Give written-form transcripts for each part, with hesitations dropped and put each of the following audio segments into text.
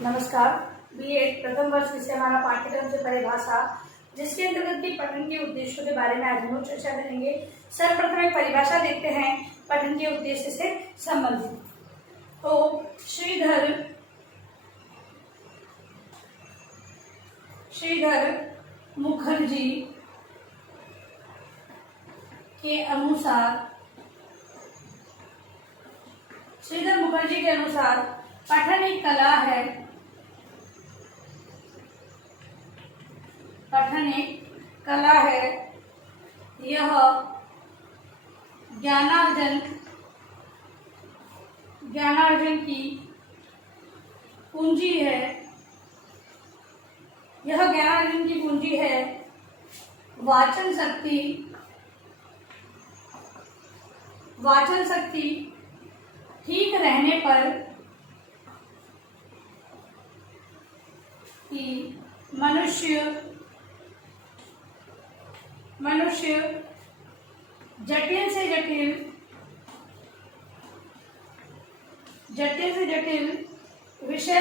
नमस्कार। बीएड प्रथम वर्ष विषय हमारा पाठ्यक्रम से परिभाषा, जिसके अंतर्गत की पठन के उद्देश्यों के बारे में आज हम लोग चर्चा करेंगे। सर्वप्रथम एक परिभाषा देखते हैं पठन के उद्देश्य से संबंधित। तो श्रीधर मुखर्जी के अनुसार पठन एक कला है। पठन एक कला है। यह ज्ञानार्जन की पूंजी है। यह ज्ञानार्जन की पूंजी है। वाचन शक्ति ठीक रहने पर कि मनुष्य जटिल से जटिल विषय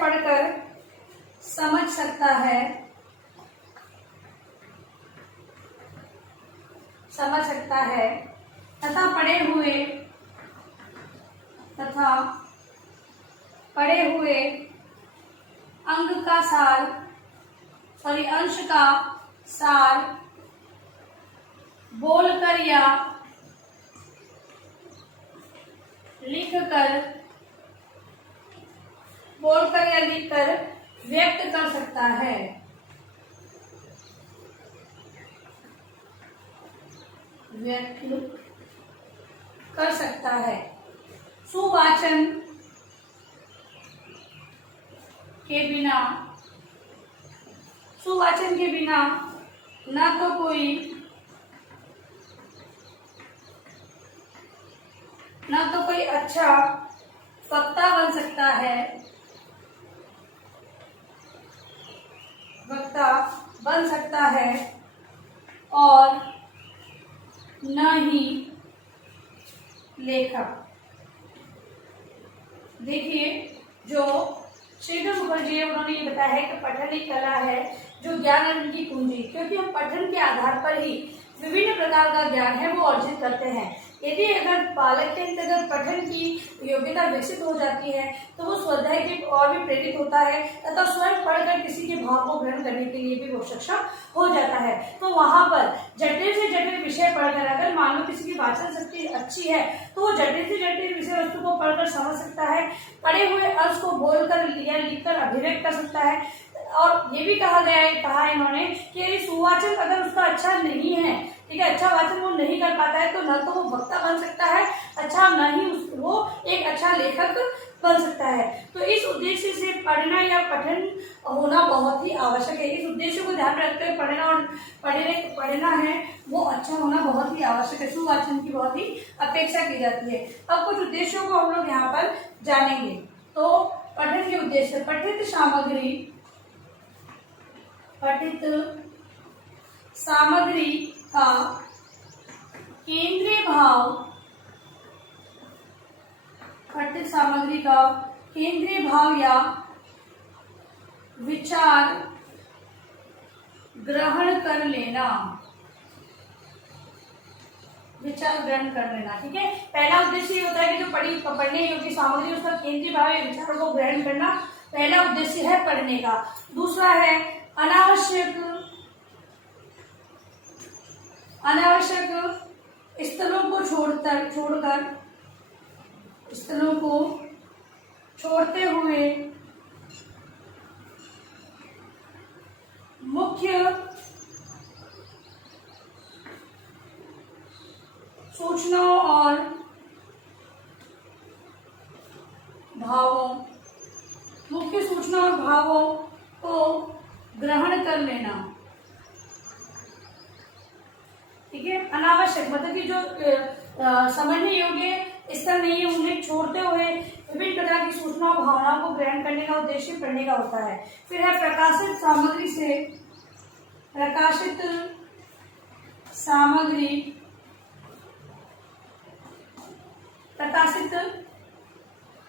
पढ़कर समझ सकता है तथा पढ़े हुए अंश का सार बोलकर या लिखकर व्यक्त कर सकता है। सुवाचन के बिना न तो कोई अच्छा वक्ता बन सकता है और न ही लेखक। देखिए, जो श्रीधर मुखर्जी है उन्होंने ये बताया है कि पठन एक कला है जो ज्ञानार्जन की पूंजी, क्योंकि हम पठन के आधार पर ही विभिन्न प्रकार का ज्ञान है वो अर्जित करते हैं। यदि अगर बालक के अंतर्गत पठन की योग्यता विकसित हो जाती है तो वो स्वाध्याय की ओर भी प्रेरित होता है तथा स्वयं पढ़कर किसी के भाव को ग्रहण करने के लिए भी वो सक्षम हो जाता है। तो वहां पर जटिल से जटिल विषय पढ़कर, अगर मान लो किसी की वाचन शक्ति अच्छी है तो वो जटिल से जटिल विषय वस्तु को पढ़कर समझ सकता है, पढ़े हुए अर्थ को बोलकर या लिखकर अभिव्यक्त कर सकता है। और ये भी कहा है इन्होंने कि सुवाचन अगर उसका अच्छा नहीं है, ठीक है, अच्छा वाचन वो नहीं कर पाता है तो न तो वो वक्ता बन सकता है अच्छा, न ही वो एक अच्छा लेखक बन सकता है। तो इस उद्देश्य से पढ़ना या पठन होना बहुत ही आवश्यक है। इस उद्देश्य को ध्यान रखते हुए पढ़ना है वो अच्छा होना बहुत ही आवश्यक है। सुवाचन की बहुत ही अपेक्षा की जाती है। अब कुछ उद्देश्यों को हम लोग यहाँ पर जानेंगे। तो पठन के उद्देश्य: पठित सामग्री का केंद्रीय भाव या विचार ग्रहण कर लेना। ठीक है। पहला उद्देश्य ये होता है कि जो पढ़ने योग्य सामग्री उसका केंद्रीय भाव या विचारों को ग्रहण करना पहला उद्देश्य है पढ़ने का। दूसरा है अनावश्यक स्थलों को छोड़ते हुए मुख्य सूचनाओं और भावों को ग्रहण कर लेना। ठीक है। अनावश्यक मतलब कि जो समझने योग्य स्तर नहीं है उन्हें छोड़ते हुए विभिन्न प्रकार की सूचना और भावनाओं को ग्रहण करने का उद्देश्य पढ़ने का होता है। फिर है प्रकाशित प्रकाशित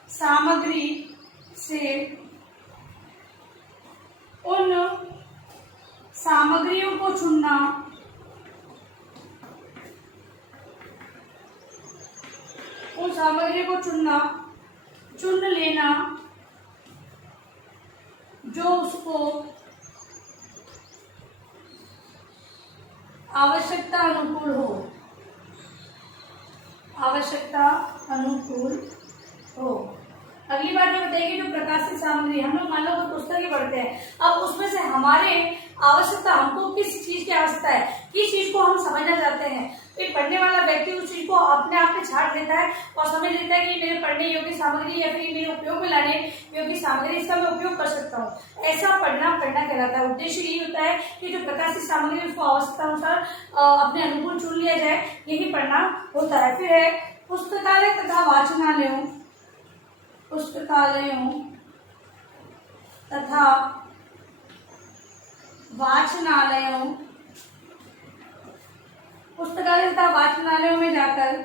सामग्री से उन सामग्रियों को चुनना, उन सामग्रियों को चुन लेना जो उसको आवश्यकता अनुकूल हो, आवश्यकता अनुकूल हो। अगली बात ये बताइए, जो प्रकाशित सामग्री, हम लोग मान लो कोई पुस्तक ही पढ़ते हैं, अब उसमें से हमारे आवश्यकता, हमको किस चीज की आवश्यकता है, किस चीज को हम समझना चाहते हैं, तो पढ़ने वाला व्यक्ति उस चीज को अपने आप में छाट लेता है और समझ लेता है कि मेरे पढ़ने योग्य सामग्री या फिर मेरे उपयोग में लाने योग्य सामग्री, इसका मैं उपयोग कर सकता हूँ। ऐसा पढ़ना कहलाता है। उद्देश्य यही होता है कि जो प्रकाशित सामग्री उसको आवश्यकता अनुसार अपने अनुकूल चुन लिया जाए, यही पढ़ना होता है। फिर है पुस्तकालय तथा वाचनालयों, पुस्तकालयों तथा वाचनालयों, पुस्तकालय तथा वाचनालयों में जाकर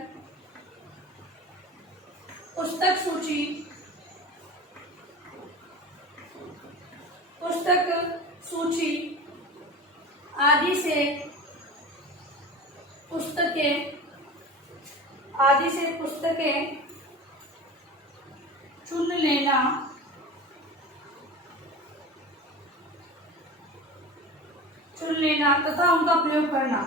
पुस्तक सूची आदि से पुस्तकें चुन लेना तथा उनका प्रयोग करना।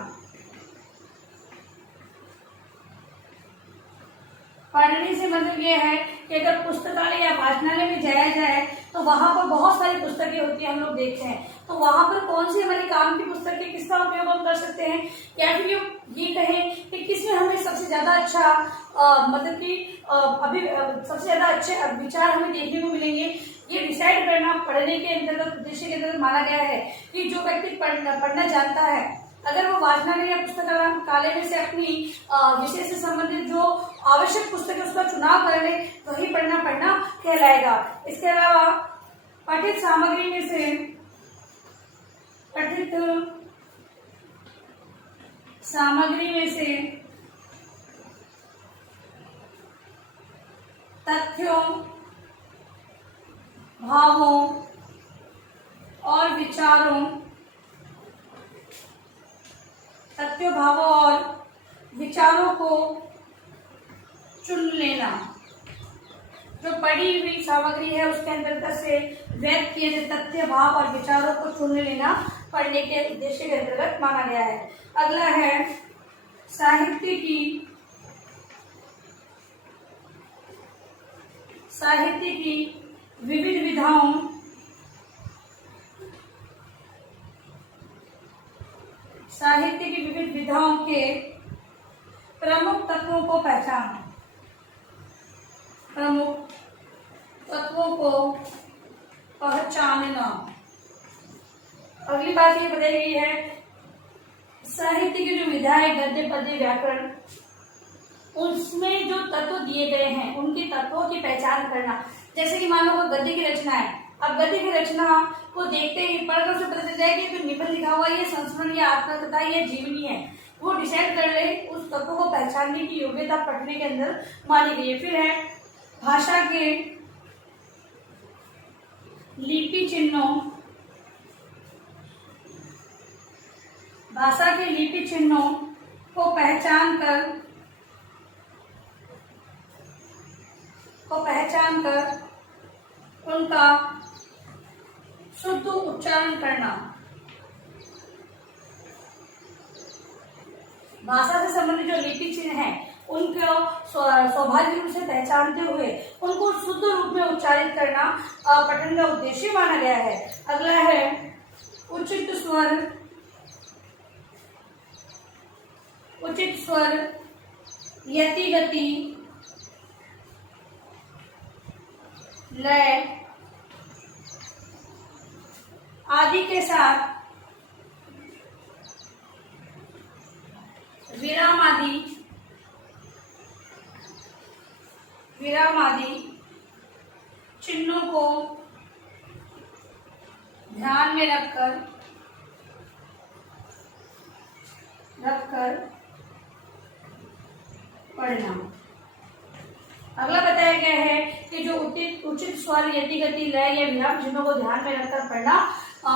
पढ़ने से मतलब ये है कि अगर पुस्तकालय या वाचनालय में जाया जाए तो वहां पर बहुत सारी पुस्तकें होती है, हम लोग देखते हैं, तो वहां पर कौन सी हमारे काम की पुस्तकें, किसका उपयोग हम कर सकते हैं, या फिर ये कहें कि किसमें हमें सबसे ज्यादा अच्छा मतलब कि अभी सबसे ज्यादा अच्छे विचार हमें देखने को मिलेंगे, ये डिसाइड करना पढ़ने के अंतर्गत, उद्देश्य के अंतर्गत माना गया है कि जो व्यक्ति पढ़ना जानता है, अगर वो वाचनालय या पुस्तकालय में से अपनी विषय से संबंधित जो आवश्यक पुस्तक है उसका चुनाव कर ले, वही पढ़ना कहलाएगा। इसके अलावा पठित सामग्री में से तथ्यों, भावों और विचारों को चुन लेना। जो पढ़ी हुई सामग्री है उसके अंतर्गत से व्यक्त किए गए तथ्य, भाव और विचारों को चुन लेना पढ़ने के उद्देश्य के अंतर्गत माना गया है। अगला है साहित्य की विविध विधाओं, साहित्य की विविध विधाओं के प्रमुख तत्वों को पहचानना, प्रमुख तत्वों को पहचानना। अगली बात ये बताई गई है, साहित्य की जो विधा है, गद्य पद्य व्याकरण, उसमें जो तत्व दिए गए हैं उनके तत्वों की पहचान करना। जैसे कि मान लो गद्य की रचना है, अब गद्य की रचना को देखते ही पढ़कर उसे पता चल जाए कि जो निबंध लिखा हुआ ये संस्मरण या आत्मकथा या जीवनी है, वो डिसाइड कर ले, उस तत्व को पहचानने की योग्यता पढ़ने के अंदर मानी गई है। फिर है भाषा के लिपि चिन्हों को पहचान कर उनका शुद्ध उच्चारण करना। भाषा से संबंधित जो लिपि चिन्ह है उनको स्वाभाविक रूप से पहचानते हुए उनको शुद्ध रूप में उच्चारित करना पठन का उद्देश्य माना गया है। अगला है उचित स्वर, यति गति, लय आदि के साथ विराम आदि चिन्हों को ध्यान में रखकर पढ़ना। अगला बताया गया है कि जो उचित स्वर, यति, गति, लय या विराम चिन्हों को ध्यान में रखकर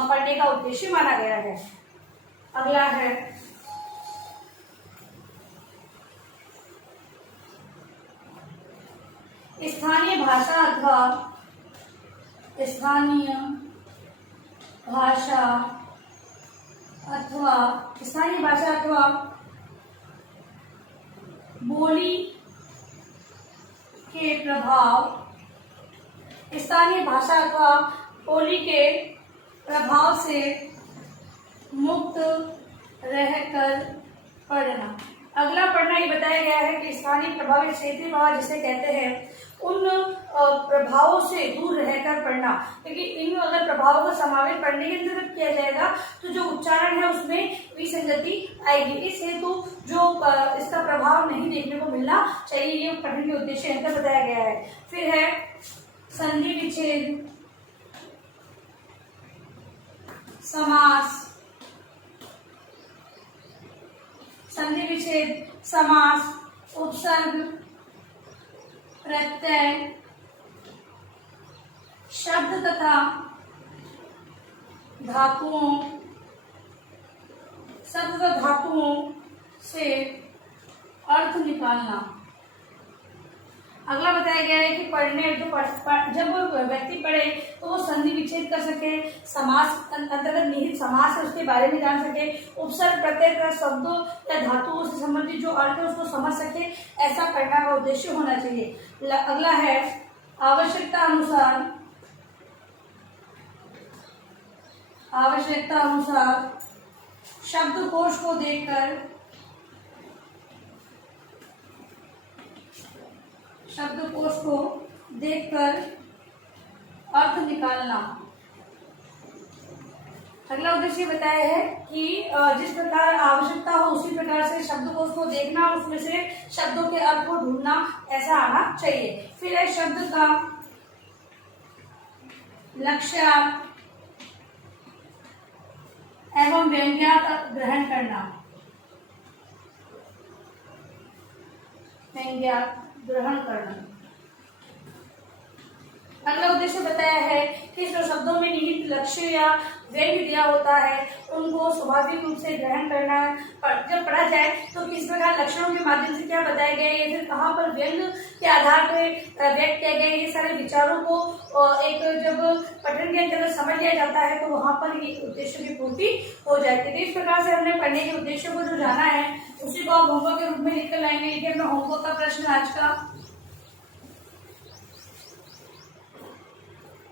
पढ़ने का उद्देश्य माना गया है। अगला है स्थानीय भाषा अथवा बोली के प्रभाव से मुक्त रहकर पढ़ना। अगला पढ़ना ये बताया गया है कि स्थानीय प्रभाव या क्षेत्रीय प्रभाव जिसे कहते हैं उन प्रभावों से दूर रहकर पढ़ना, क्योंकि इन अगर प्रभावों का समावेश पढ़ने के अंदर किया जाएगा तो जो उच्चारण है उसमें विसंगति आएगी। इस हेतु जो इसका प्रभाव नहीं देखने को मिलना चाहिए, ये पढ़ने के उद्देश्य अंदर बताया गया है। फिर है संधि विच्छेद, समास, उपसर्ग, प्रत्यय, शब्द तथा धातुओं से अर्थ निकालना। अगला बताया गया है कि जब व्यक्ति पढ़े तो वो संधि विच्छेद कर सके, समास अंतर्गत निहित समास है उसके बारे में जान सके, उपसर्ग, प्रत्यय तथा शब्दों या धातुओं से संबंधित जो अर्थ है उसको समझ सके, ऐसा पढ़ना का उद्देश्य होना चाहिए। अगला है आवश्यकता अनुसार शब्दकोश को देखकर अर्थ निकालना। अगला उद्देश्य बताया है कि जिस प्रकार आवश्यकता हो उसी प्रकार से शब्दकोश को देखना और उसमें से शब्दों के अर्थ को ढूंढना, ऐसा आना चाहिए। फिर है शब्द का लक्ष्यार्थ एवं व्यंग्यार्थ ग्रहण करना। अगला उद्देश्य बताया है कि जो शब्दों में निहित लक्ष्य या व्यंग्य दिया होता है उनको स्वाभाविक रूप से ग्रहण करना। जब पढ़ा जाए तो किस प्रकार लक्षणों के माध्यम से क्या बताया गया है, या फिर कहाँ पर व्यंग्य के आधार पर व्यक्त किया गया, ये सारे विचारों को एक जब पठन के अंतर्गत समझ लिया जाता है तो वहां पर ये उद्देश्य की पूर्ति हो जाती है। इस प्रकार से हमने पढ़ने के उद्देश्य को जो जाना है उसी को आप होमवर्क के रूप में लिखकर लाएंगे। ये अपना होमवर्क का प्रश्न आज का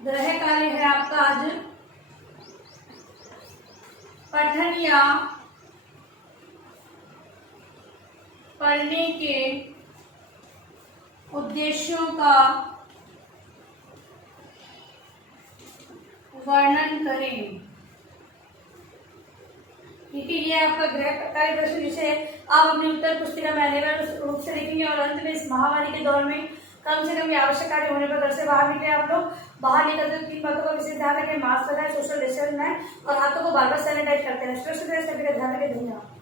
गृह कार्य है आपका आज पठन या पढ़ने के उद्देश्यों का वर्णन करें। ठीक है, ये आपका गृह कार्य प्रश्न जिसे आप अपनी उत्तर पुस्तिका में अनिवार्य रूप से लिखेंगे और अंत में इस महामारी के दौर में कम से कम आवश्यक कार्य होने पर घर से बाहर निकले। आप लोग बाहर निकलते तो 3 बातों का विशेष ध्यान रखें, मास्क लगाएं, सोशल डिस्टेंस बनाएं और हाथों को बार बार सैनिटाइज करते हैं। ध्यान रखें। धन्यवाद।